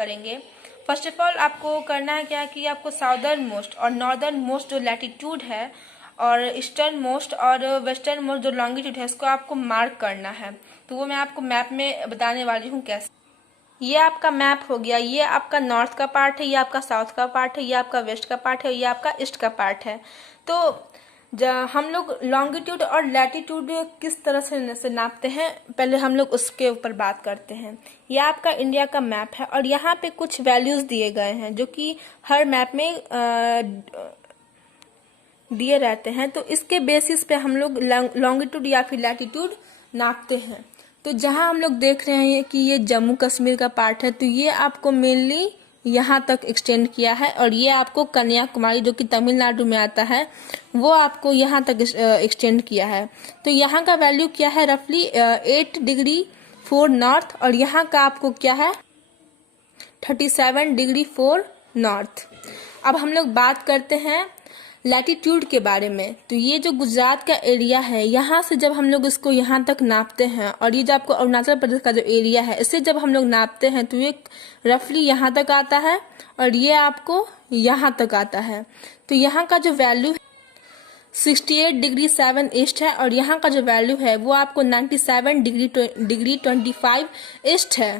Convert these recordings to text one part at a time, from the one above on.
करेंगे। First of all आपको करना है क्या कि आपको साउदर्न मोस्ट और नॉर्दर्न मोस्ट जो लैटिट्यूड है और ईस्टर्न मोस्ट और वेस्टर्न मोस्ट जो लॉन्गिट्यूड है इसको आपको मार्क करना है। तो वो मैं आपको मैप में बताने वाली हूँ कैसे। ये आपका मैप हो गया, ये आपका नॉर्थ का पार्ट है, ये आपका साउथ का पार्ट है, ये आपका वेस्ट का पार्ट है, ये आपका ईस्ट का पार्ट है। तो हम लोग लॉन्गिट्यूड और लैटिट्यूड किस तरह से नापते हैं पहले हम लोग उसके ऊपर बात करते हैं। ये आपका इंडिया का मैप है और यहाँ पे कुछ वैल्यूज दिए गए हैं जो कि हर मैप में दिए रहते हैं। तो इसके बेसिस पे हम लोग लॉन्गिट्यूड या फिर लैटिट्यूड नापते हैं। तो जहाँ हम लोग देख रहे हैं कि ये जम्मू कश्मीर का पार्ट है, तो ये आपको मेनली यहाँ तक एक्सटेंड किया है और ये आपको कन्याकुमारी जो कि तमिलनाडु में आता है वो आपको यहाँ तक एक्सटेंड किया है। तो यहाँ का वैल्यू क्या है, रफली 8 डिग्री 4 नॉर्थ और यहाँ का आपको क्या है 37 डिग्री 4 नॉर्थ। अब हम लोग बात करते हैं लैटिट्यूड के बारे में। तो ये जो गुजरात का एरिया है यहाँ से जब हम लोग इसको यहाँ तक नापते हैं और ये जो आपको अरुणाचल प्रदेश का जो एरिया है इसे जब हम लोग नापते हैं तो ये रफली यहाँ तक आता है और ये आपको यहाँ तक आता है। तो यहाँ का जो वैल्यू 68 डिग्री 7 ईस्ट है और यहाँ का जो वैल्यू है वो आपको 97 डिग्री 25 ईस्ट है।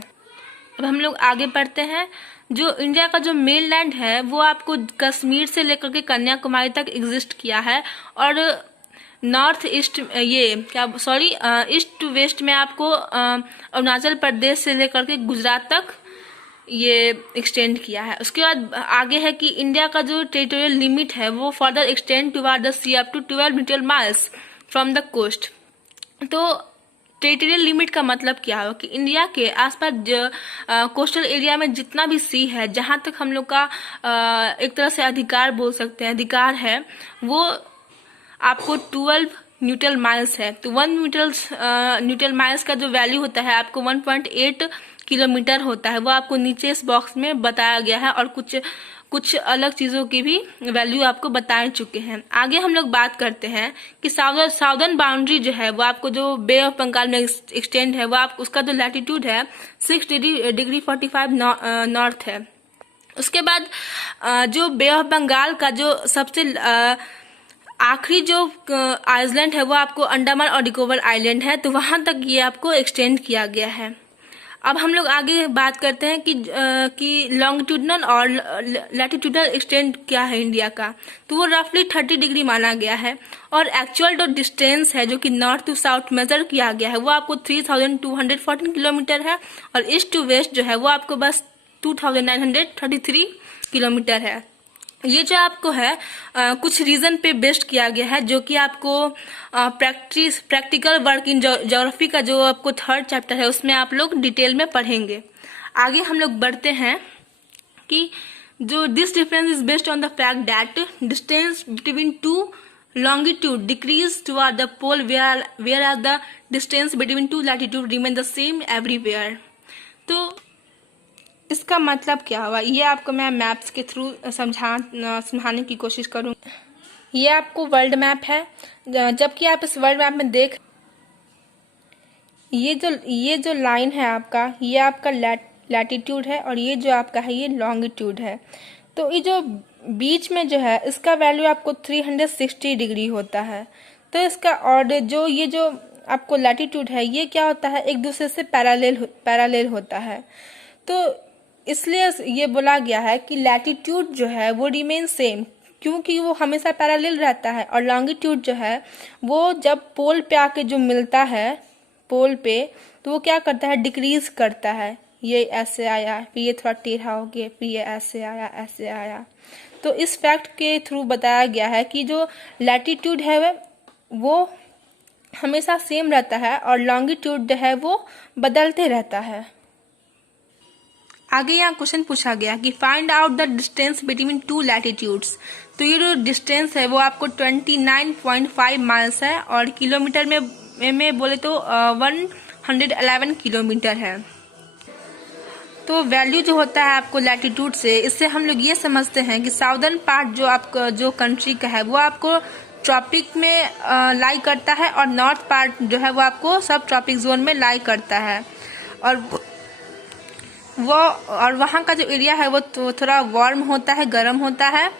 अब हम लोग आगे बढ़ते हैं। जो इंडिया का जो मेन लैंड है वो आपको कश्मीर से लेकर के कन्याकुमारी तक एग्जिस्ट किया है और north east east to west में आपको अरुणाचल प्रदेश से लेकर के गुजरात तक ये एक्सटेंड किया है। उसके बाद आगे है कि इंडिया का जो टेरिटोरियल लिमिट है वो further extend toward the sea up to 12 neutral miles from the coast. तो टेरिटोरियल लिमिट का मतलब क्या हो कि इंडिया के आसपास कोस्टल एरिया में जितना भी सी है जहां तक हम लोग का एक तरह से अधिकार बोल सकते हैं, अधिकार है, वो आपको 12 न्यूट्रल माइल्स है। तो 1 न्यूट्रल माइल्स का जो वैल्यू होता है आपको 1.8 किलोमीटर होता है। वो आपको नीचे इस बॉक्स में बताया गया है और कुछ अलग चीजों की भी वैल्यू आपको बता चुके हैं। आगे हम लोग बात करते हैं कि साउदर्न बाउंड्री जो है वो आपको जो बे ऑफ बंगाल में एक्सटेंड है वो आप उसका जो लैटिट्यूड है 6 डिग्री 45 नॉर्थ है। उसके बाद जो बे ऑफ बंगाल का जो सबसे आखिरी जो आइलैंड है वो आपको अंडमान और निकोबार आइलैंड है, तो वहां तक ये आपको एक्सटेंड किया गया है। अब हम लोग आगे बात करते हैं कि लॉन्गिट्यूडनल और लैटिट्यूडनल एक्सटेंट क्या है इंडिया का। तो वो रफली 30 डिग्री माना गया है और एक्चुअल जो डिस्टेंस है जो कि नॉर्थ टू साउथ मेजर किया गया है वो आपको 3214 किलोमीटर है और ईस्ट टू वेस्ट जो है वो आपको बस 2933 किलोमीटर है। ये जो आपको है कुछ रीजन पे बेस्ड किया गया है जो कि आपको प्रैक्टिकल वर्क इन ज्योग्राफी का जो आपको 3rd चैप्टर है उसमें आप लोग डिटेल में पढ़ेंगे। आगे हम लोग बढ़ते हैं कि जो this difference is based on the fact that distance between two longitude decrease toward the pole whereas the distance between two latitude remain the same everywhere। तो इसका मतलब क्या हुआ ये आपको मैं मैप्स के थ्रू समझाने की कोशिश करूँगी। ये आपको वर्ल्ड मैप है, जबकि आप इस वर्ल्ड मैप में देख ये जो लाइन है आपका ये आपका लैटिट्यूड है और ये जो आपका है ये लॉन्गिट्यूड है। तो ये जो बीच में जो है इसका वैल्यू आपको 360 डिग्री होता है। तो इसका और ये जो आपको लैटिट्यूड है ये क्या होता है एक दूसरे से पैरेलल होता है। तो इसलिए ये बोला गया है कि लैटिट्यूड जो है वो रिमेन सेम क्योंकि वो हमेशा पैरेलल रहता है और लॉन्गिट्यूड जो है वो जब पोल पे आके जो मिलता है पोल पे तो वो क्या करता है डिक्रीज करता है। ये ऐसे आया फिर ये थोड़ा टेढ़ा हो गया फिर ये ऐसे आया। तो इस फैक्ट के थ्रू बताया गया है कि जो लैटिट्यूड है वो हमेशा सेम रहता है और लॉन्गिट्यूड जो है वो बदलते रहता है। आगे यहाँ क्वेश्चन पूछा गया कि find out the distance between two latitudes. तो ये जो डिस्टेंस है वो आपको 29.5 माइल्स है और किलोमीटर में बोले तो 111 किलोमीटर है। तो वैल्यू जो होता है आपको लैटिट्यूड से इससे हम लोग ये समझते हैं कि साउदर्न पार्ट जो आपको जो कंट्री का है वो आपको ट्रॉपिक में लाई करता है और नॉर्थ पार्ट जो है वो आपको सब ट्रॉपिक जोन में लाई करता है। और वो और वहाँ का जो एरिया है वो थोड़ा वार्म होता है, गर्म होता है।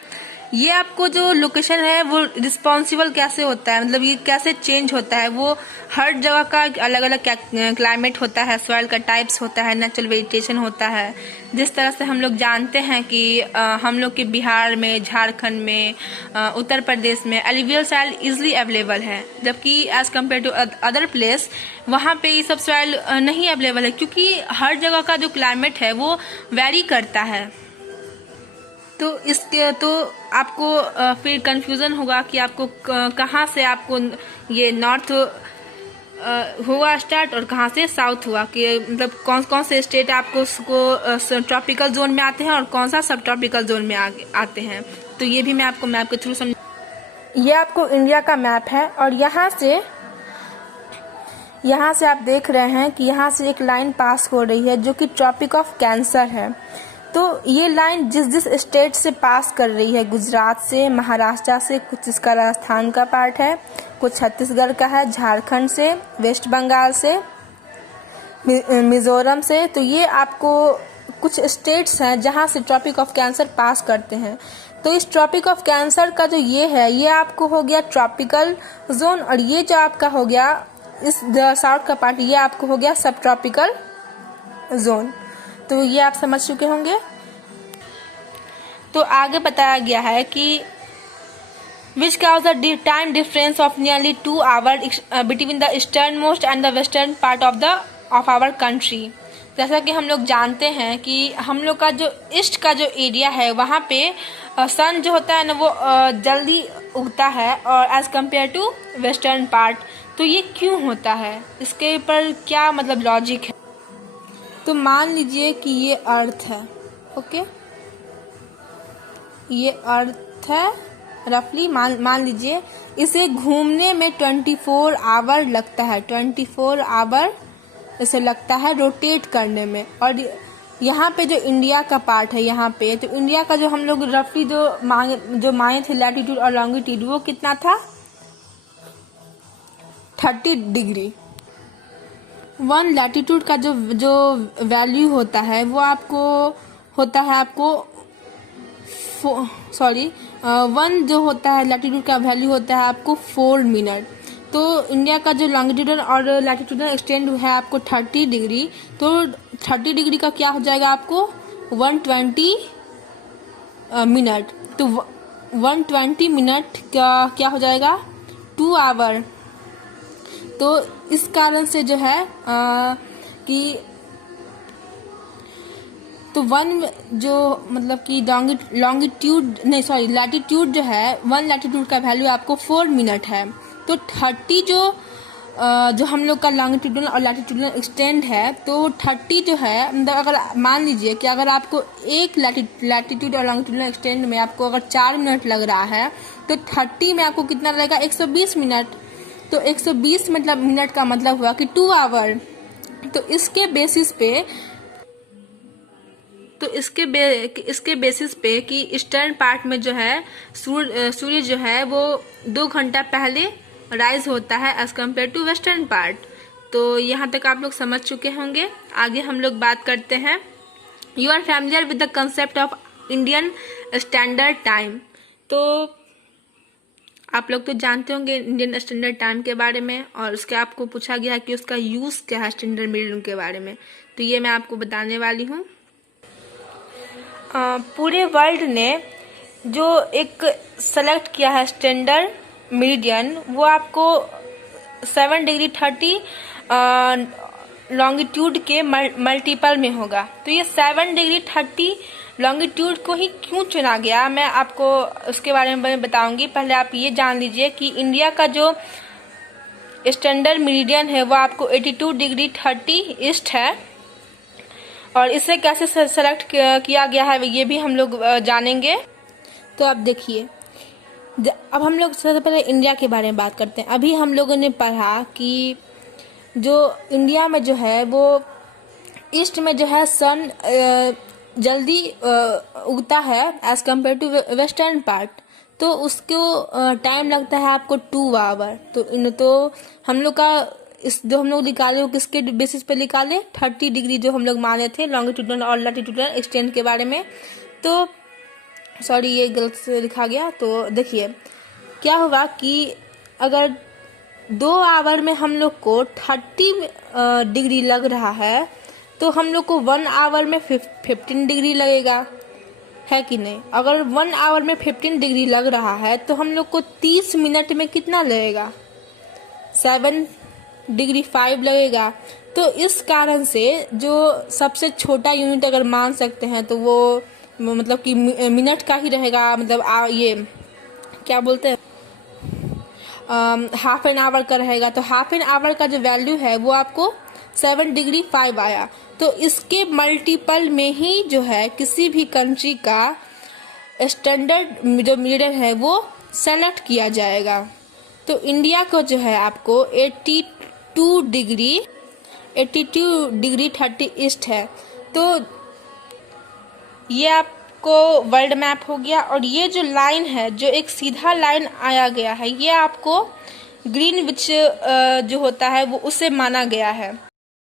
ये आपको जो लोकेशन है वो रिस्पॉन्सिबल कैसे होता है, मतलब ये कैसे चेंज होता है, वो हर जगह का अलग अलग क्लाइमेट होता है, सॉइल का टाइप्स होता है, नेचुरल वेजिटेशन होता है। जिस तरह से हम लोग जानते हैं कि हम लोग के बिहार में, झारखंड में, उत्तर प्रदेश में एलुवियल सॉइल इजीली अवेलेबल है, जबकि as compared to other place वहाँ पे ये सब सॉइल नहीं अवेलेबल है, क्योंकि हर जगह का जो क्लाइमेट है वो वेरी करता है। तो इसके तो आपको फिर कंफ्यूजन होगा कि आपको कहाँ से आपको ये नॉर्थ हुआ स्टार्ट और कहाँ से साउथ हुआ, कि मतलब कौन कौन से स्टेट आपको उसको ट्रॉपिकल जोन में आते हैं और कौन सा सब ट्रॉपिकल जोन में आते हैं। तो ये भी मैं आपको मैप के थ्रू समझ। ये आपको इंडिया का मैप है और यहाँ से आप देख रहे हैं कि यहाँ से एक लाइन पास हो रही है जो कि ट्रॉपिक ऑफ कैंसर है। तो ये लाइन जिस जिस स्टेट से पास कर रही है, गुजरात से, महाराष्ट्र से, कुछ इसका राजस्थान का पार्ट है, कुछ छत्तीसगढ़ का है, झारखंड से, वेस्ट बंगाल से, मिजोरम से। तो ये आपको कुछ स्टेट्स हैं जहाँ से ट्रॉपिक ऑफ कैंसर पास करते हैं। तो इस ट्रॉपिक ऑफ कैंसर का जो ये है, ये आपको हो गया ट्रॉपिकल जोन, और ये जो आपका हो गया इस साउथ का पार्ट, ये आपको हो गया सब ट्रॉपिकल जोन। तो ये आप समझ चुके होंगे। तो आगे बताया गया है कि which cause the time difference of nearly 2 hours between the easternmost and the western part of our country। जैसा कि हम लोग जानते हैं कि हम लोग का जो ईस्ट का जो एरिया है वहाँ पे सन जो होता है ना वो जल्दी उगता है और as compared to western part. तो ये क्यों होता है, इसके ऊपर क्या मतलब लॉजिक है। तो मान लीजिए कि ये अर्थ है, ओके, ये अर्थ है रफली, मान लीजिए इसे घूमने में 24 आवर लगता है, 24 आवर इसे लगता है रोटेट करने में। और यहाँ पे जो इंडिया का पार्ट है, यहाँ पे तो इंडिया का जो हम लोग रफली जो माने थे लैटिट्यूड और लॉन्गिट्यूड, वो कितना था 30 डिग्री। 1 लैटिट्यूड का जो वैल्यू होता है वो आपको होता है वन जो होता है लैटिट्यूड का वैल्यू होता है आपको 4 मिनट। तो इंडिया का जो लॉन्गिट्यूडल और लैटिट्यूडल एक्सटेंड है आपको 30 डिग्री, तो 30 डिग्री का क्या हो जाएगा आपको 120 मिनट। तो 120 मिनट का क्या हो जाएगा 2 आवर। तो इस कारण से जो है कि तो मतलब कि लैटिट्यूड जो है 1 लैटिट्यूड का वैल्यू आपको 4 मिनट है। तो 30 जो हम लोग का लॉन्गिट्यूडल और लैटिट्यूडल एक्सटेंड है, तो 30 जो है मतलब अगर मान लीजिए कि अगर आपको एक लैटिट्यूड और लॉन्गिट्यूडल एक्सटेंड में आपको अगर 4 मिनट लग रहा है, तो 30 में आपको कितना लगेगा 120 मिनट। तो 120 मतलब मिनट का मतलब हुआ कि 2 आवर। तो इसके बेसिस पे कि ईस्टर्न पार्ट में जो है सूर्य जो है वो 2 घंटा पहले राइज होता है as compared to western part. तो यहाँ तक आप लोग समझ चुके होंगे। आगे हम लोग बात करते हैं। You are familiar with the concept of Indian standard time. तो आप लोग तो जानते होंगे इंडियन स्टैंडर्ड टाइम के बारे में, और उसके आपको पूछा गया है कि उसका यूज़ क्या है स्टैंडर्ड मीडियन के बारे में। तो ये मैं आपको बताने वाली हूँ। पूरे वर्ल्ड ने जो एक सेलेक्ट किया है स्टैंडर्ड मीडियन, वो आपको 7 डिग्री 30 लॉन्गिट्यूड के मल्टीपल में होगा। तो ये 7 डिग्री 30 लॉन्गिट्यूड को ही क्यों चुना गया मैं आपको उसके बारे में बताऊंगी। पहले आप ये जान लीजिए कि इंडिया का जो स्टैंडर्ड मीडियन है वो आपको 82 डिग्री 30 ईस्ट है, और इसे कैसे सेलेक्ट किया गया है ये भी हम लोग जानेंगे। तो अब देखिए, अब हम लोग सबसे पहले इंडिया के बारे में बात करते हैं। अभी हम लोगों ने पढ़ा कि जो इंडिया में जो है वो ईस्ट में जो है सन जल्दी उगता है as compared to western part. तो उसको टाइम लगता है आपको 2 आवर। तो हम लोग का इस जो हम लोग निकाले वो किसके बेसिस पे निकाले, 30 डिग्री जो हम लोग माने थे लॉन्गिट्यूडनल और लैटिट्यूडनल एक्सटेंट के बारे में। तो सॉरी ये गलत से लिखा गया। तो देखिए क्या होगा कि अगर 2 आवर में हम लोग को 30 डिग्री लग रहा है तो हम लोग को 1 आवर में 15 डिग्री लगेगा, है कि नहीं। अगर 1 आवर में 15 डिग्री लग रहा है तो हम लोग को 30 मिनट में कितना लगेगा, 7 डिग्री 5 लगेगा। तो इस कारण से जो सबसे छोटा यूनिट अगर मान सकते हैं तो वो मतलब कि मिनट का ही रहेगा, मतलब ये क्या बोलते हैं हाफ एन आवर का रहेगा। तो हाफ एन आवर का जो वैल्यू है वो आपको 7 डिग्री 5 आया। तो इसके मल्टीपल में ही जो है किसी भी कंट्री का स्टैंडर्ड जो मिरर है वो सेलेक्ट किया जाएगा। तो इंडिया को जो है आपको 82 डिग्री 30 ईस्ट है। तो ये आपको वर्ल्ड मैप हो गया। और ये जो लाइन है, जो एक सीधा लाइन आया गया है, ये आपको ग्रीनविच जो होता है वो उससे माना गया है।